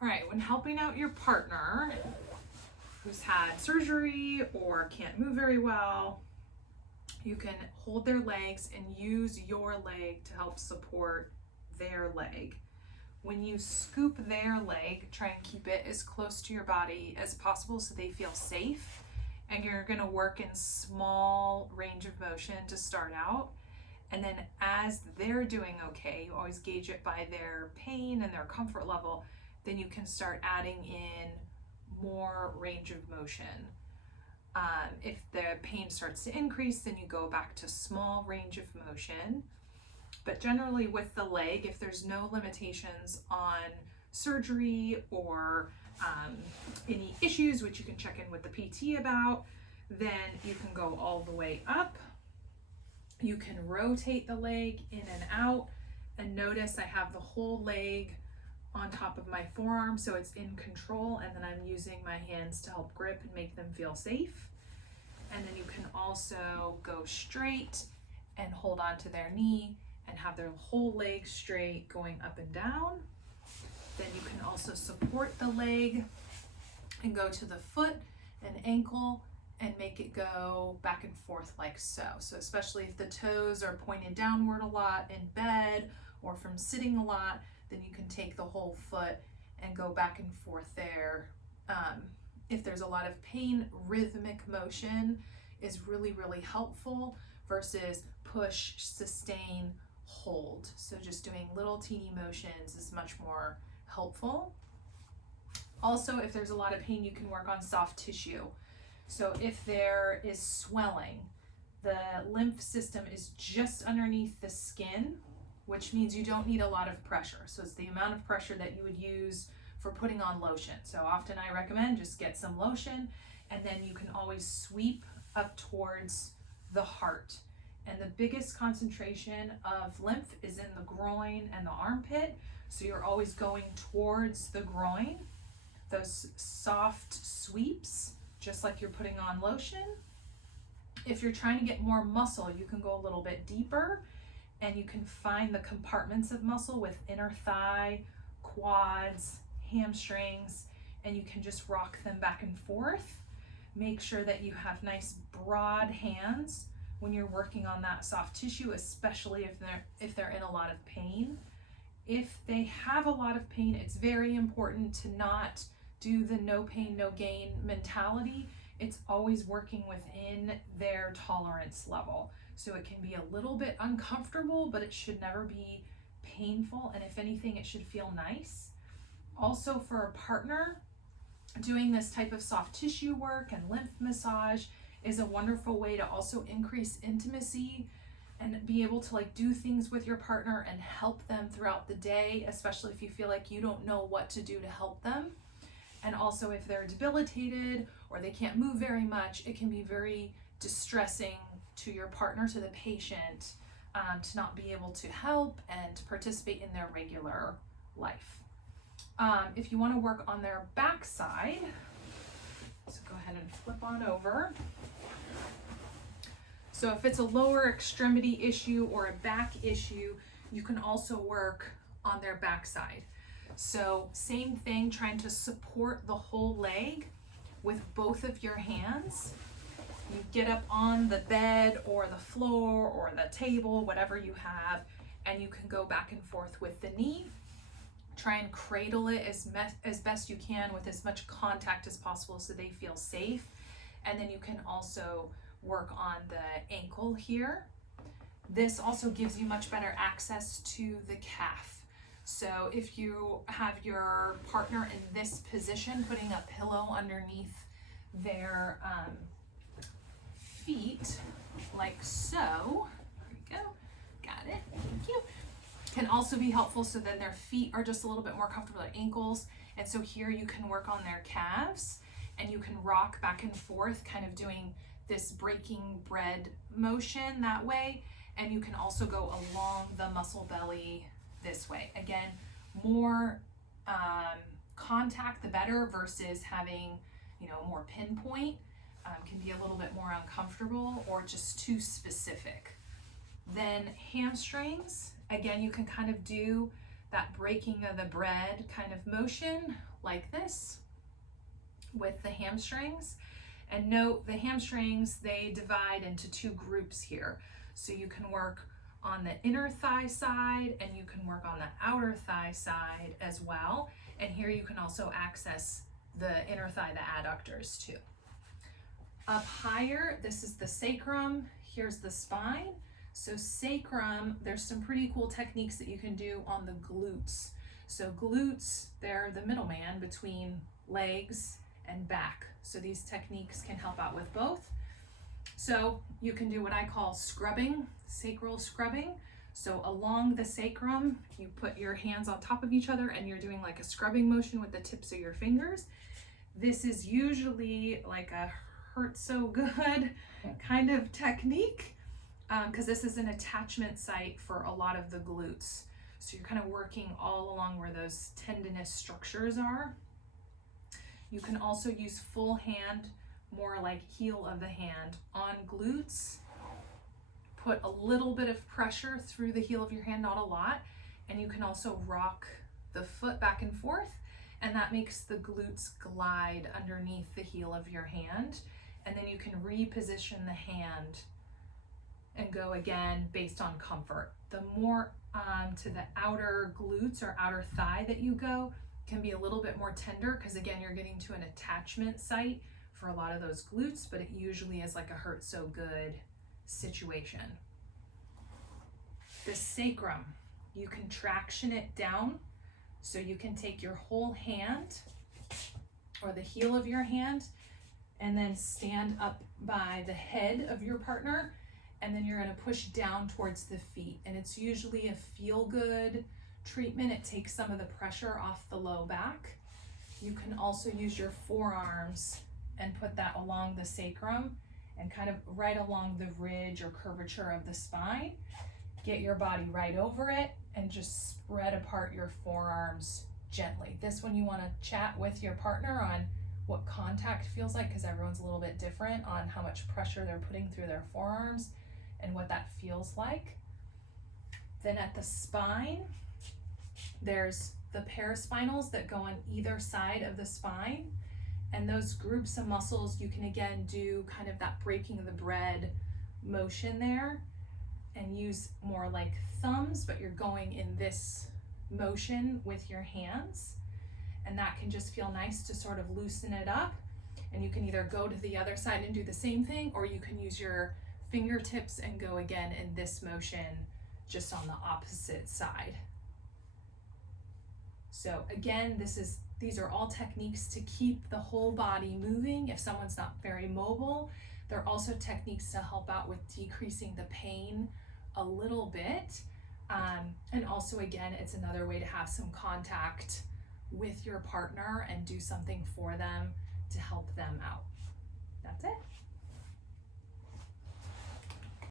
All right, when helping out your partner who's had surgery or can't move very well, you can hold their legs and use your leg to help support their leg. When you scoop their leg, try and keep it as close to your body as possible so they feel safe. And you're going to work in small range of motion to start out. And then as they're doing okay, you always gauge it by their pain and their comfort level. Then you can start adding in more range of motion. If the pain starts to increase, then you go back to small range of motion. But generally with the leg, if there's no limitations on surgery or any issues, which you can check in with the PT about, then you can go all the way up. You can rotate the leg in and out, and notice I have the whole leg on top of my forearm, so it's in control, and then I'm using my hands to help grip and make them feel safe. And then you can also go straight and hold on to their knee and have their whole leg straight going up and down. Then you can also support the leg and go to the foot and ankle and make it go back and forth like so. So especially if the toes are pointed downward a lot in bed or from sitting a lot, then you can take the whole foot and go back and forth there. If there's a lot of pain, rhythmic motion is really, really helpful versus push, sustain, hold. So just doing little teeny motions is much more helpful. Also, if there's a lot of pain, you can work on soft tissue. So if there is swelling, the lymph system is just underneath the skin, which means you don't need a lot of pressure. So it's the amount of pressure that you would use for putting on lotion. So often I recommend just get some lotion, and then you can always sweep up towards the heart. And the biggest concentration of lymph is in the groin and the armpit. So you're always going towards the groin. Those soft sweeps, just like you're putting on lotion. If you're trying to get more muscle, you can go a little bit deeper, and you can find the compartments of muscle with inner thigh, quads, hamstrings, and you can just rock them back and forth. Make sure that you have nice broad hands when you're working on that soft tissue, especially if they're in a lot of pain. If they have a lot of pain, it's very important to not do the no pain, no gain mentality. It's always working within their tolerance level. So it can be a little bit uncomfortable, but it should never be painful. And if anything, it should feel nice. Also for a partner, doing this type of soft tissue work and lymph massage is a wonderful way to also increase intimacy and be able to do things with your partner and help them throughout the day, especially if you feel like you don't know what to do to help them. And also if they're debilitated or they can't move very much, it can be very distressing to your partner, to the patient, to not be able to help and participate in their regular life. If you want to work on their backside, so go ahead and flip on over. So if it's a lower extremity issue or a back issue, you can also work on their backside. So same thing, trying to support the whole leg with both of your hands. You get up on the bed or the floor or the table, whatever you have, and you can go back and forth with the knee. Try and cradle it as best you can with as much contact as possible so they feel safe. And then you can also work on the ankle here. This also gives you much better access to the calf. So if you have your partner in this position, putting a pillow underneath their feet, like so, there we go, got it, thank you. Can also be helpful, so then their feet are just a little bit more comfortable at ankles. And so here you can work on their calves, and you can rock back and forth, kind of doing this breaking bread motion that way. And you can also go along the muscle belly this way. Again, more contact the better versus having, more pinpoint. Can be a little bit more uncomfortable or just too specific. Then hamstrings, again, you can kind of do that breaking of the bread kind of motion like this with the hamstrings. And note the hamstrings, they divide into two groups here. So you can work on the inner thigh side and you can work on the outer thigh side as well. And here you can also access the inner thigh, the adductors too. Up higher, this is the sacrum, here's the spine. So sacrum, there's some pretty cool techniques that you can do on the glutes. So glutes, they're the middleman between legs and back. So these techniques can help out with both. So you can do what I call scrubbing, sacral scrubbing. So along the sacrum, you put your hands on top of each other and you're doing like a scrubbing motion with the tips of your fingers. This is usually like a hurt so good kind of technique because this is an attachment site for a lot of the glutes. So you're kind of working all along where those tendinous structures are. You can also use full hand, more like heel of the hand on glutes. Put a little bit of pressure through the heel of your hand, not a lot. And you can also rock the foot back and forth, and that makes the glutes glide underneath the heel of your hand. And then you can reposition the hand and go again based on comfort. The more to the outer glutes or outer thigh that you go can be a little bit more tender because again, you're getting to an attachment site for a lot of those glutes, but it usually is like a hurt so good situation. The sacrum, you can traction it down. So you can take your whole hand or the heel of your hand and then stand up by the head of your partner, and then you're going to push down towards the feet. And it's usually a feel-good treatment. It takes some of the pressure off the low back. You can also use your forearms and put that along the sacrum and kind of right along the ridge or curvature of the spine. Get your body right over it and just spread apart your forearms gently. This one you want to chat with your partner on what contact feels like because everyone's a little bit different on how much pressure they're putting through their forearms and what that feels like. Then at the spine, there's the paraspinals that go on either side of the spine. And those groups of muscles, you can again do kind of that breaking of the bread motion there and use more like thumbs, but you're going in this motion with your hands. And that can just feel nice to sort of loosen it up. And you can either go to the other side and do the same these or you can use your fingertips and go again in this motion just on the opposite side. So again, these are all techniques to keep the whole body moving. If someone's not very mobile, there are also techniques to help out with decreasing the pain a little bit. And also again, it's another way to have some contact with your partner and do something for them to help them out. That's it.